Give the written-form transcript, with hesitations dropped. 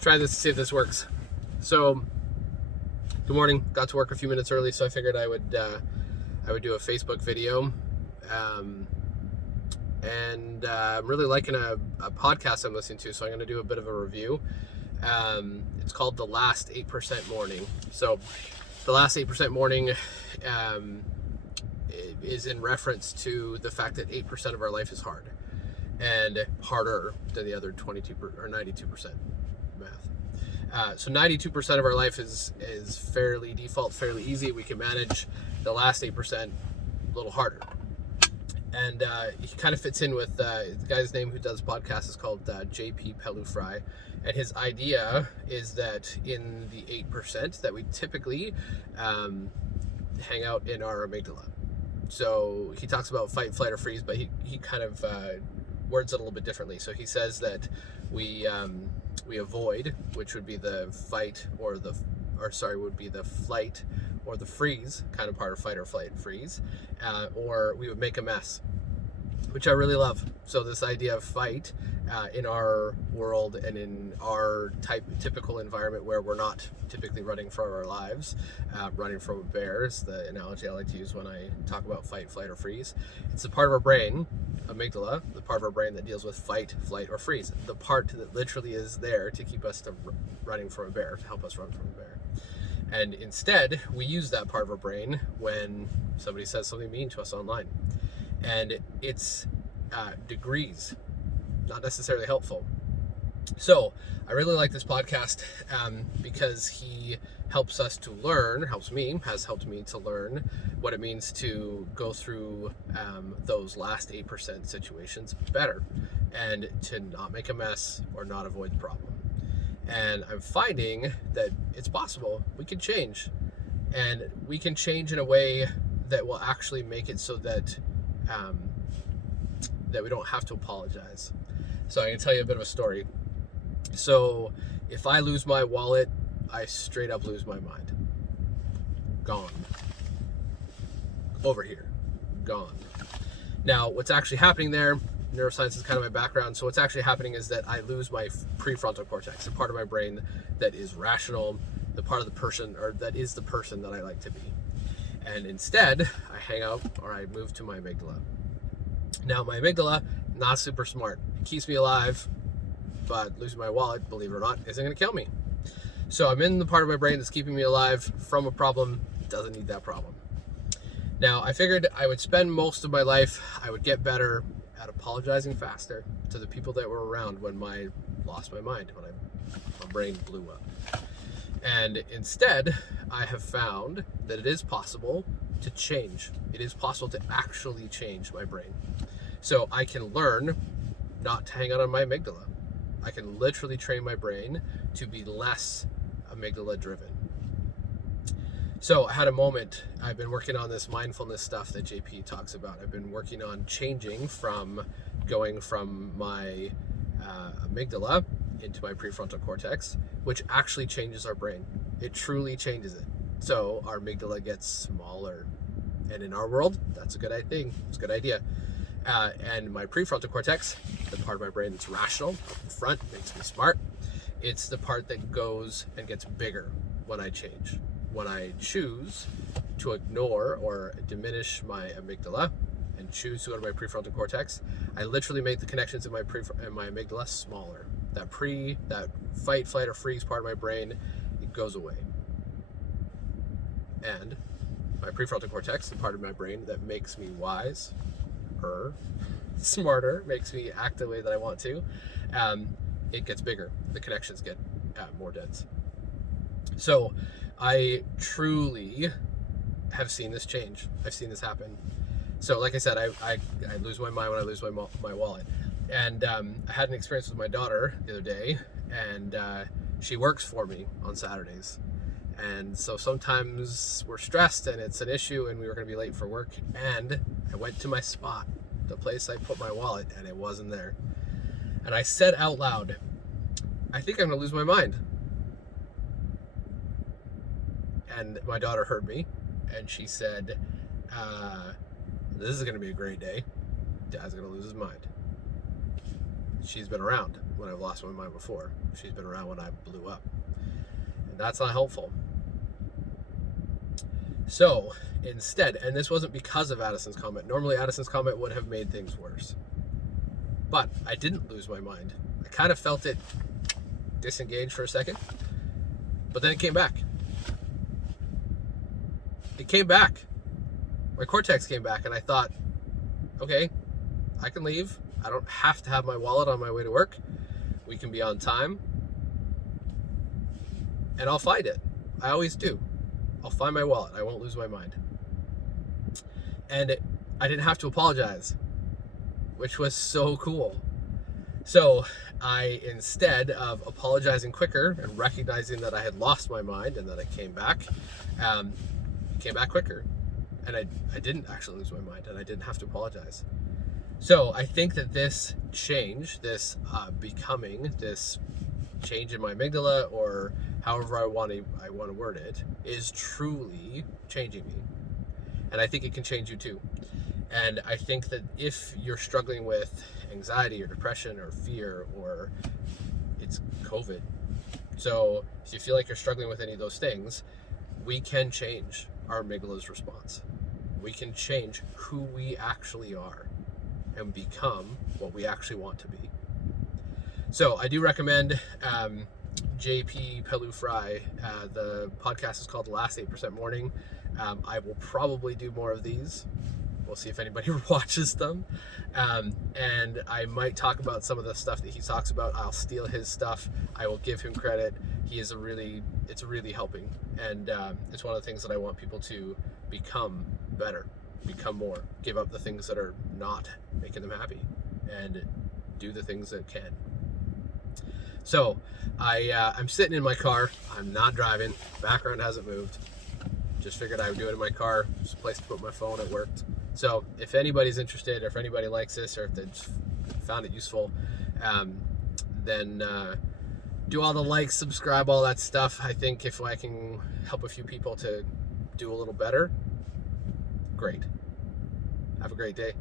try this to see if this works. So, good morning. Got to work a few minutes early, so I figured I would do a Facebook video. I'm really liking a podcast I'm listening to, so I'm going to do a bit of a review. It's called The Last 8% Morning. So, The Last 8% Morning is in reference to the fact that 8% of our life is hard, and harder than the other 22 or 92% math. So 92% of our life is fairly default, fairly easy. We can manage. The last 8% a little harder. And he kind of fits in with the guy's name who does podcasts is called JP Pelufry. And his idea is that in the 8% that we typically hang out in our amygdala. So he talks about fight, flight, or freeze, but he kind of words it a little bit differently. So he says that we avoid, which would be the fight would be the flight or the freeze, kind of part of fight or flight and freeze, or we would make a mess, which I really love. So this idea of fight in our world and in our typical environment where we're not typically running for our lives, running from a bear is the analogy I like to use when I talk about fight, flight, or freeze. It's the part of our brain, amygdala, the part of our brain that deals with fight, flight, or freeze. The part that literally is there to keep us running from a bear, to help us run from a bear. And instead, we use that part of our brain when somebody says something mean to us online. And it's degrees, not necessarily helpful. So I really like this podcast because he helps us to learn, has helped me to learn what it means to go through those last 8% situations better and to not make a mess or not avoid the problem. And I'm finding that it's possible. We can change. And we can change in a way that will actually make it so that that we don't have to apologize. So I'm going to tell you a bit of a story. So if I lose my wallet, I straight up lose my mind. Gone. Over here. Gone. Now, what's actually happening there, neuroscience is kind of my background, so what's actually happening is that I lose my prefrontal cortex, the part of my brain that is rational, the part of the person, or that is the person that I like to be. And instead, I hang out, or I move to my amygdala. Now, my amygdala, not super smart. It keeps me alive, but losing my wallet, believe it or not, isn't going to kill me. So I'm in the part of my brain that's keeping me alive from a problem, doesn't need that problem. Now, I figured I would spend most of my life, I would get better at apologizing faster to the people that were around when I lost my mind, when my brain blew up. And instead, I have found that it is possible to change. It is possible to actually change my brain. So I can learn not to hang out on my amygdala. I can literally train my brain to be less amygdala driven. So I had a moment, I've been working on this mindfulness stuff that JP talks about. I've been working on changing from going from my amygdala into my prefrontal cortex, which actually changes our brain. It truly changes it. So our amygdala gets smaller. And in our world, that's a good thing. It's a good idea. And my prefrontal cortex, the part of my brain that's rational, up in front, makes me smart. It's the part that goes and gets bigger when I change. When I choose to ignore or diminish my amygdala and choose to go to my prefrontal cortex, I literally make the connections in my amygdala smaller. That fight, flight, or freeze part of my brain, it goes away. And my prefrontal cortex, the part of my brain that makes me wiser, smarter, makes me act the way that I want to, it gets bigger. The connections get more dense. So I truly have seen this change. I've seen this happen. So like I said, I lose my mind when I lose my wallet. And I had an experience with my daughter the other day, and she works for me on Saturdays. And so sometimes we're stressed and it's an issue and we were going to be late for work. And I went to my spot, the place I put my wallet, and it wasn't there. And I said out loud, I think I'm going to lose my mind. And my daughter heard me and she said, this is going to be a great day. Dad's going to lose his mind. she's been around when I've lost my mind before. She's been around when I blew up. And that's not helpful. So instead, and this wasn't because of Addison's comment. Normally Addison's comment would have made things worse. But I didn't lose my mind. I kind of felt it disengage for a second. But then it came back. It came back. My cortex came back, and I thought, okay, I can leave. I don't have to have my wallet on my way to work. We can be on time. And I'll find it. I always do. I'll find my wallet. I won't lose my mind. And I didn't have to apologize, which was so cool. So I, instead of apologizing quicker and recognizing that I had lost my mind and that I came back quicker. And I didn't actually lose my mind, and I didn't have to apologize. So I think that this change, this becoming, this change in my amygdala, or however I want to word it, is truly changing me. And I think it can change you too. And I think that if you're struggling with anxiety or depression or fear, or it's COVID, so if you feel like you're struggling with any of those things, we can change our amygdala's response. We can change who we actually are and become what we actually want to be. So I do recommend JP Pelou Fry. The podcast is called The Last 8% Morning. I will probably do more of these. We'll see if anybody watches them. And I might talk about some of the stuff that he talks about. I'll steal his stuff. I will give him credit. It's really helping. And it's one of the things that I want people to become better, become more, give up the things that are not making them happy, and do the things that can. So I'm sitting in my car. I'm not driving. Background hasn't moved. Just figured I would do it in my car. There's a place to put my phone. It worked. So if anybody's interested, or if anybody likes this, or if they found it useful, then do all the likes, subscribe, all that stuff. I think if I can help a few people to do a little better, great. Have a great day.